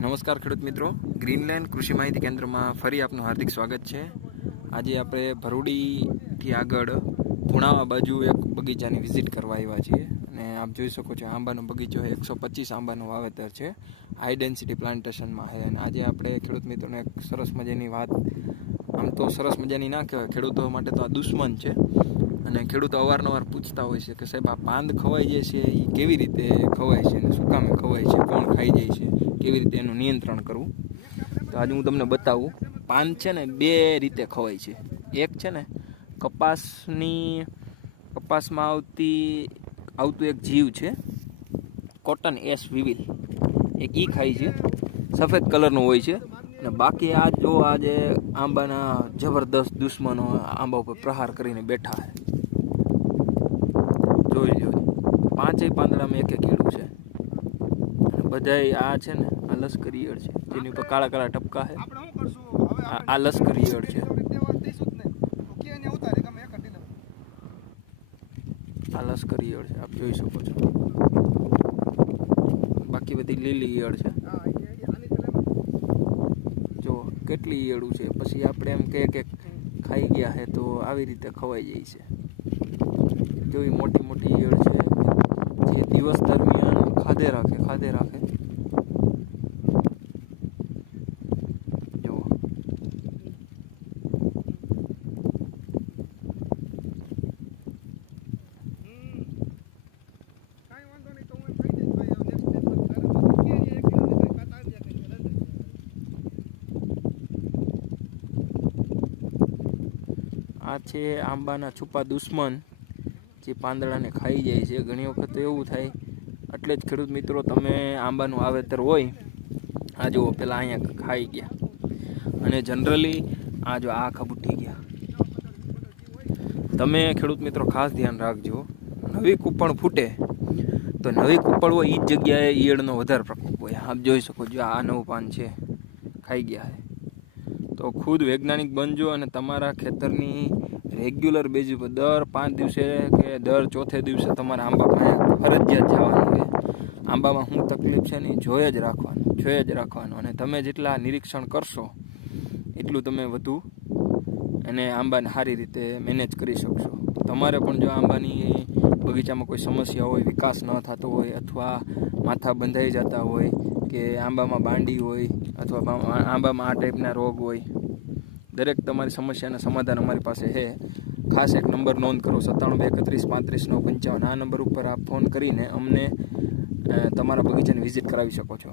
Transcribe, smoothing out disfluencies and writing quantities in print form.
નમસ્કાર ખેડૂત મિત્રો, ગ્રીનલેન્ડ કૃષિ માહિતી કેન્દ્રમાં ફરી આપનું હાર્દિક સ્વાગત છે. આજે આપણે ભરૂડીથી આગળ પુણાવા બાજુ એક બગીચાની વિઝિટ કરવા આવ્યા છીએ અને આપ જોઈ શકો છો આંબાનો બગીચો 125 આંબાનું વાવેતર છે. હાઈ ડેન્સિટી પ્લાન્ટેશનમાં છે અને આજે આપણે ખેડૂત મિત્રોને એક સરસ મજાની વાત, આમ તો સરસ મજાની ના કહેવાય, ખેડૂતો માટે તો આ દુશ્મન છે અને ખેડૂતો અવારનવાર પૂછતા હોય છે કે સાહેબ આ પાંદ ખવાઈ જાય છે એ કેવી રીતે ખવાય છે અને શું કામ ખવાય છે, કોણ ખાઈ જાય છે, કેવી રીતે એનું નિયંત્રણ કરવું. તો આજે હું તમને બતાવું. પાન છે ને બે રીતે ખવાય છે. એક છે ને કપાસમાં આવતું એક જીવ છે, કોટન એશ વિવિલ, એક ઈ ખાય છે, સફેદ કલરનું હોય છે. અને બાકી આજે આંબાના જબરદસ્ત દુશ્મનો આંબા ઉપર પ્રહાર કરીને બેઠા છે. જોઈ લો, પાંચેય પાંદડામાં એક ઈયળ છે. બધાય આ છે ને આ લશ્કરી ઈયળ છે, જેની ઉપર કાળા કાળા ટપકા છે. આ લશ્કરી ઈયળ છે. આ લશ્કરી ઈયળ છે, આપ જોઈ શકો છો. બાકી બધી લીલી ઈયળ છે. જો કેટલી ઈયળું છે. પછી આપણે એમ કહે કે ખાઈ ગયા છે તો આવી રીતે ખવાઈ જાય છે. જોઈ મોટી મોટી ઈયળ છે જે દિવસ દરમિયાન ખાધે રાખે. જો આ છે આંબાના છુપા દુશ્મન જે પાંદડાને ખાઈ જાય છે. ઘણી વખત એવું થાય, એટલે જ ખેડૂત મિત્રો, તમે આંબાનું વાવેતર હોય, આ જુઓ પેલા અહીંયા ખાઈ ગયા અને જનરલી આ જો આ ખબૂટી ગયા. તમે ખેડૂત મિત્રો ખાસ ધ્યાન રાખજો, નવી કૂપણ ફૂટે તો નવી કૂપણ હોય એ જ જગ્યાએ ઈયળનો વધારે પ્રકોપ હોય. આપ જોઈ શકો છો, આ નવું પાન છે, ખાઈ ગયા છે. તો ખુદ વૈજ્ઞાનિક બનજો અને તમારા ખેતરની રેગ્યુલર બેઝ ઉપર દર 5 દિવસે કે દર ચોથે દિવસે તમારા આંબા પાસે ફરજિયાત જવાનું છે. આંબામાં શું તકલીફ છે ને જોઈ જ રાખવાનું અને તમે જેટલા નિરીક્ષણ કરશો એટલું તમે વધુ એને આંબાને સારી રીતે મેનેજ કરી શકશો. તમારે પણ જો આંબાની બગીચામાં કોઈ સમસ્યા હોય, વિકાસ ન થતો હોય, અથવા માથા બંધાઈ જતા હોય, કે આંબામાં બાંડી હોય, અથવા આંબામાં આ ટાઈપના રોગ હોય, દરેક તમારી સમસ્યાના સમાધાન અમારી પાસે છે. ખાસ એક નંબર નોંધ કરો, 9723353955. આ નંબર ઉપર આપ ફોન કરીને અમને તમારા બગીચાની વિઝિટ કરાવી શકો છો.